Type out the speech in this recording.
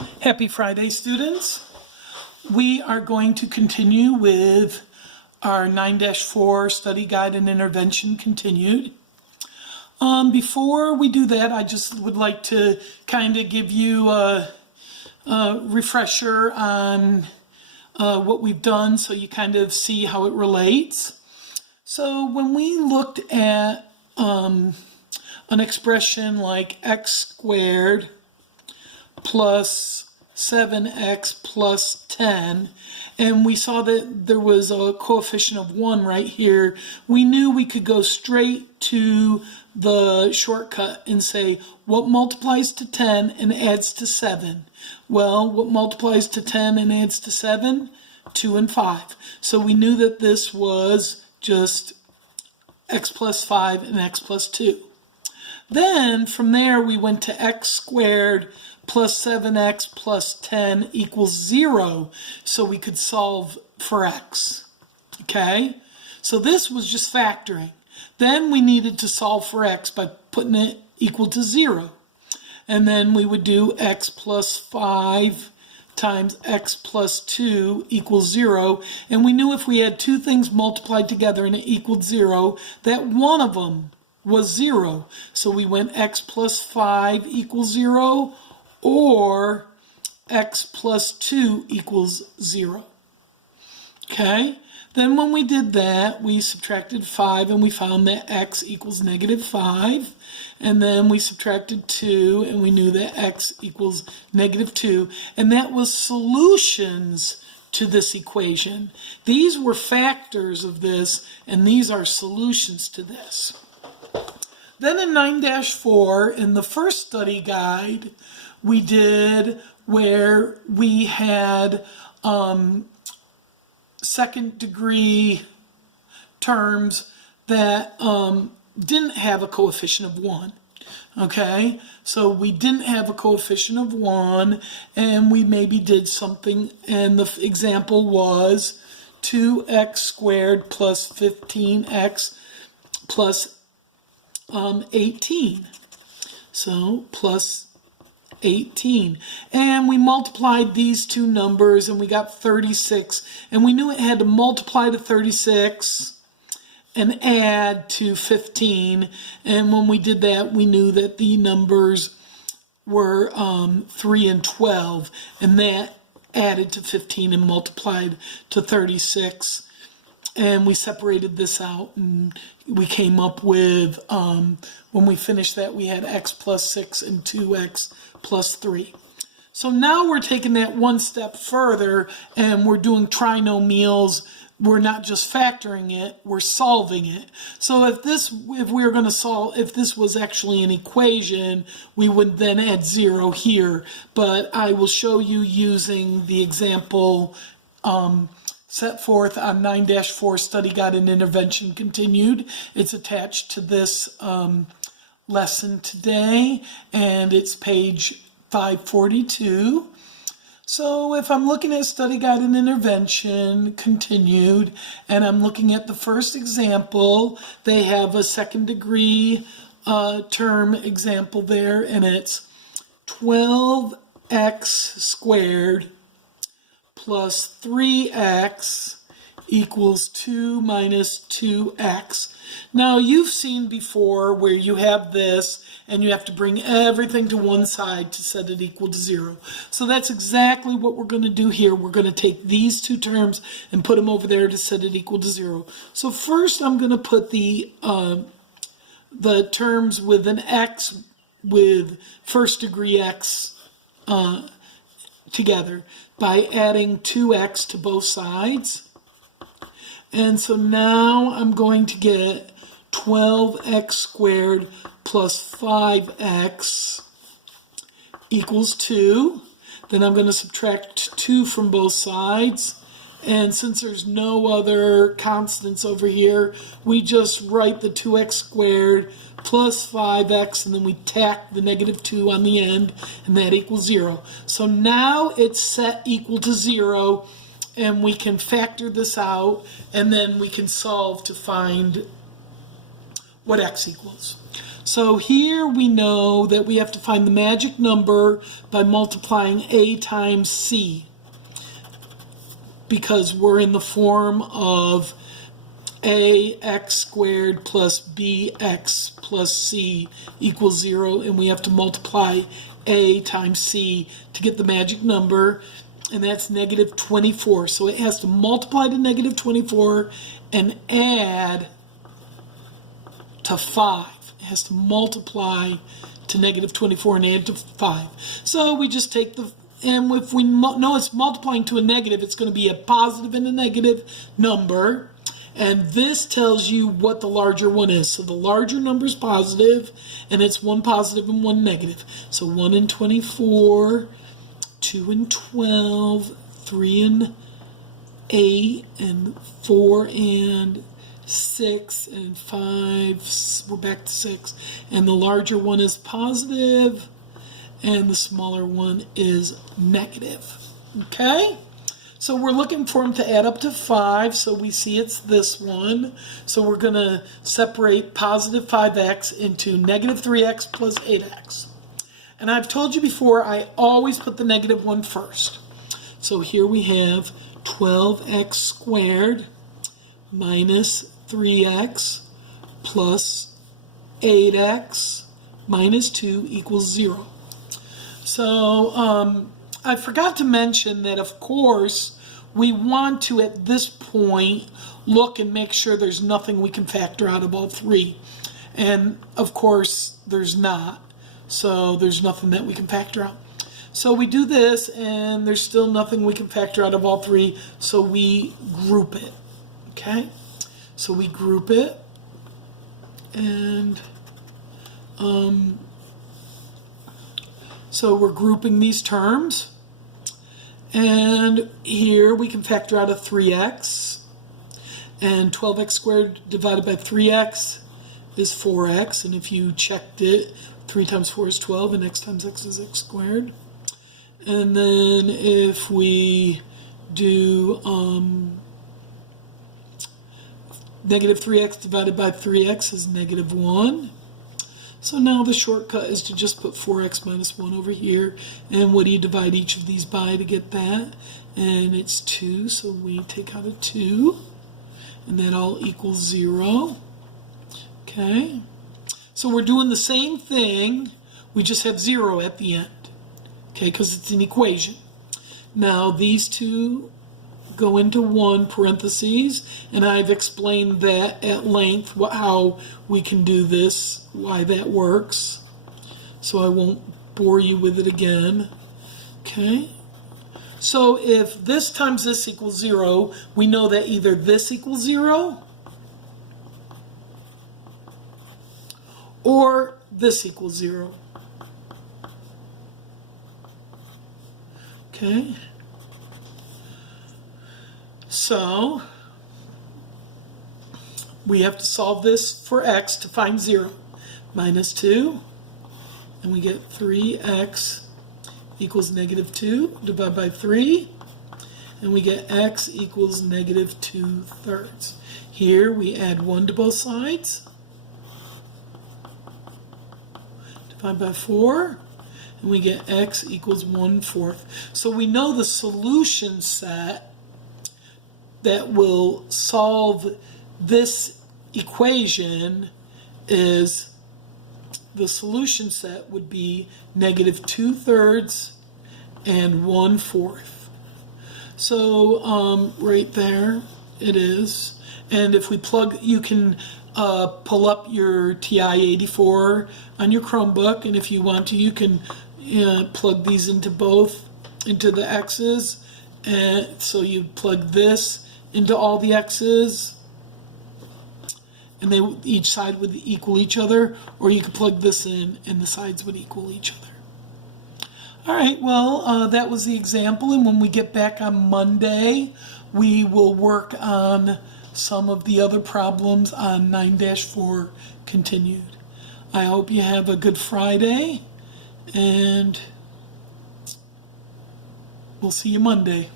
Happy Friday, students. We are going to continue with our 9-4 study guide and intervention continued. Before we do that, I just would like to kind of give you a refresher on what we've done so you kind of see how it relates. So when we looked at an expression like x squared plus 7x plus 10, and we saw that there was a coefficient of 1 right here, we knew we could go straight to the shortcut and say, what multiplies to 10 and adds to 7? Well, what multiplies to 10 and adds to 7? 2 and 5. So we knew that this was just x plus 5 and x plus 2. Then from there we went to x squared plus 7x plus 10 equals 0, so we could solve for x. Okay? So this was just factoring. Then we needed to solve for x by putting it equal to 0. And then we would do x plus 5 times x plus 2 equals 0. And we knew if we had two things multiplied together and it equaled 0, that one of them was 0. So we went x plus 5 equals 0, or x plus 2 equals 0. Okay? Then when we did that, we subtracted 5 and we found that x equals negative 5. And then we subtracted 2 and we knew that x equals negative 2. And that was solutions to this equation. These were factors of this, and these are solutions to this. Then in 9-4, in the first study guide, we did where we had second degree terms that didn't have a coefficient of 1. Okay, so we didn't have a coefficient of 1, and we maybe did something, and the example was 2x squared plus 15x plus 18. So plus 18, and we multiplied these two numbers and we got 36, and we knew it had to multiply to 36 and add to 15, and when we did that we knew that the numbers were 3 and 12, and that added to 15 and multiplied to 36, and we separated this out and we came up with, when we finished that, we had x plus 6 and 2x plus 3. So now we're taking that one step further and we're doing trinomials. We're not just factoring it, we're solving it. So if this was actually an equation, we would then add 0 here. But I will show you using the example set forth on 9-4 study guide and intervention continued. It's attached to this lesson today, and it's page 542. So if I'm looking at study guide and intervention continued, and I'm looking at the first example, they have a second degree term example there, and it's 12x squared plus 3x equals 2 minus 2x. Now you've seen before where you have this and you have to bring everything to one side to set it equal to 0. So that's exactly what we're going to do here. We're going to take these two terms and put them over there to set it equal to 0. So first I'm going to put the terms with an x with first degree x together by adding 2x to both sides. And so now I'm going to get 12x squared plus 5x equals 2. Then I'm going to subtract 2 from both sides. And since there's no other constants over here, we just write the 2x squared plus 5x, and then we tack the negative 2 on the end, and that equals 0. So now it's set equal to 0, and we can factor this out, and then we can solve to find what x equals. So here we know that we have to find the magic number by multiplying a times c, because we're in the form of ax squared plus bx plus c equals 0, and we have to multiply a times c to get the magic number, and that's negative 24. So it has to multiply to negative 24 and add to 5. It has to multiply to negative 24 and add to 5. So we just take the, and if we know it's multiplying to a negative, it's going to be a positive and a negative number. And this tells you what the larger one is. So the larger number is positive, and it's one positive and one negative. So 1 and 24, 2 and 12, 3 and 8, and 4 and 6, and 5, we're back to 6. And the larger one is positive, and the smaller one is negative. Okay? So we're looking for them to add up to 5, so we see it's this one. So we're going to separate positive 5x into negative 3x plus 8x. And I've told you before, I always put the negative one first. So here we have 12x squared minus 3x plus 8x minus 2 equals 0. So I forgot to mention that, of course, we want to, at this point, look and make sure there's nothing we can factor out of all three. And, of course, there's not. So there's nothing that we can factor out. So we do this, and there's still nothing we can factor out of all three, so we group it. Okay? So we group it, and so we're grouping these terms, and here we can factor out a 3x, and 12x squared divided by 3x is 4x, and if you checked it, 3 times 4 is 12, and x times x is x squared. And then if we do negative 3x divided by 3x is negative 1. So now the shortcut is to just put 4x minus 1 over here. And what do you divide each of these by to get that? And it's 2, so we take out a 2. And that all equals 0. Okay. So we're doing the same thing, we just have 0 at the end. Okay, because it's an equation. Now these two go into one parentheses, and I've explained that at length, how we can do this, why that works. So I won't bore you with it again. Okay? So if this times this equals 0, we know that either this equals 0 or this equals 0. Okay? So we have to solve this for x to find 0. Minus 2, and we get 3x equals negative 2 divided by 3, and we get x equals negative 2/3. Here we add 1 to both sides, divide by 4, and we get x equals 1/4. So we know the solution set that will solve this equation is, the solution set would be negative 2/3 and 1/4. So right there it is. And if we plug, you can pull up your TI-84 on your Chromebook, and if you want to, you can plug these into the x's. And so you plug this into all the x's, and they each side would equal each other, or you could plug this in and the sides would equal each other. All right, well, that was the example, and when we get back on Monday, we will work on some of the other problems on 9-4 continued. I hope you have a good Friday, and we'll see you Monday.